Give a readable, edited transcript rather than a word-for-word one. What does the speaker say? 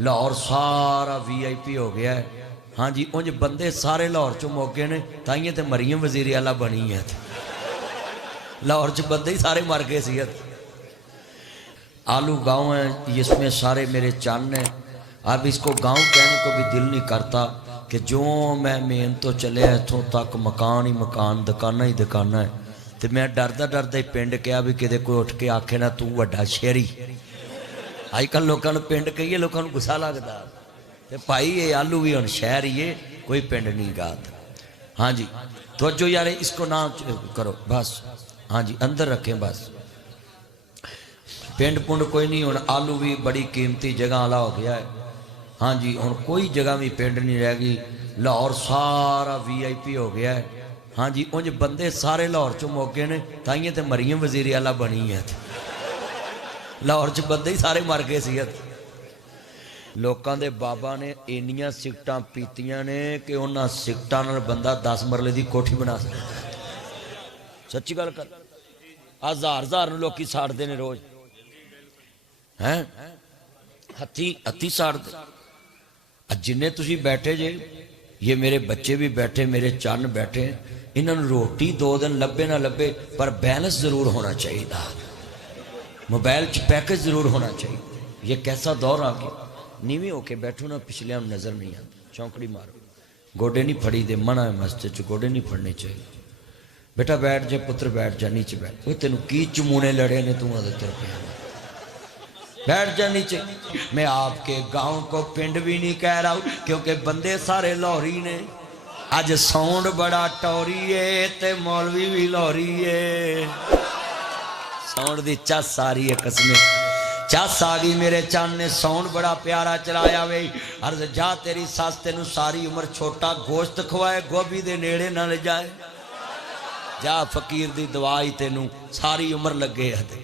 लाहौर सारा VIP हो गया है। हाँ जी, उंज बंदे सारे लाहौर चो मौके ने, ताइए तो मरीम वजीर आला बनी है। लाहौर च बंदे ही सारे मर गए सी। आलू गांव है, इसमें सारे मेरे चन्न हैं। अब इसको गांव कहने को भी दिल नहीं करता कि जो मैं मेन तो चले इतों तक मकान ही मकान, दुकाना ही दुकाना है। तो मैं डरदा डरदा ही पिंड कहा भी किते कोई उठ के आखे ना तू वड्डा शहरी। अजकल लोगों को पिंड कहिए लोगों को गुस्सा लगता। तो भाई ये आलू भी हम शहर ही है, कोई पिंड नहीं गाता। हाँ जी, तो जो यार इसको ना करो बस। हाँ जी, अंदर रखें बस, पिंड पुंड कोई नहीं। हूँ आलू भी बड़ी कीमती जगह वाला हो गया है। हाँ जी, हूँ कोई जगह भी पिंड नहीं रह गई। लाहौर सारा VIP हो गया है। हाँ जी, उंज बंदे सारे लाहौर चो मौके ने, ताइए तो मरीम वजीर आला बनी है। लाहौर च बंदे ही सारे मर गए सी। लोगों के बाबा ने इन्नियां सिगटां पीतियां ने कि उन्हां सिगटां नाल बंदा 10 मरले की कोठी बना सकता। सच्ची गल कर, हजार हजार लोग साड़ते ने रोज हैं, हथी साड़ते। जिन्ने तुसी बैठे जे, ये मेरे बच्चे भी बैठे, मेरे चन्न बैठे, इन्होंने रोटी 2 दिन लभे ना लभे पर बैलेंस जरूर होना चाहिए। मोबाइल च पैकेज जरूर होना चाहिए। ये कैसा दौर आ गया। नीवी होके बैठो ना, पिछले हम नजर नहीं आती। चौंकड़ी मारो, गोडे नहीं फड़ी दे, मना है मस्जिद च गोडे नहीं फड़ने चाहिए। बेटा बैठ जा पुत्र, बैठ जा नीचे बैठ। वो तेन की चमूने लड़े ने, तू आदत बैठ जा नीचे। मैं आपके गांव को पिंड भी नहीं कह रहा हूं क्योंकि बंदे सारे लाहौरी ने। अज साउंड बड़ा टौरी है ते मौलवी भी लाहौरी है। साउंड दी चस आ रही है, कसमें चस आ गई। मेरे चंद ने साउंड बड़ा प्यारा चलाया वे। अर्ज जा तेरी सस तेनू सारी उम्र छोटा गोश्त खवाए, गोभी दे नेड़े ना ले जाए। जा फकीर दी दवाई तेनू सारी उम्र लगे है।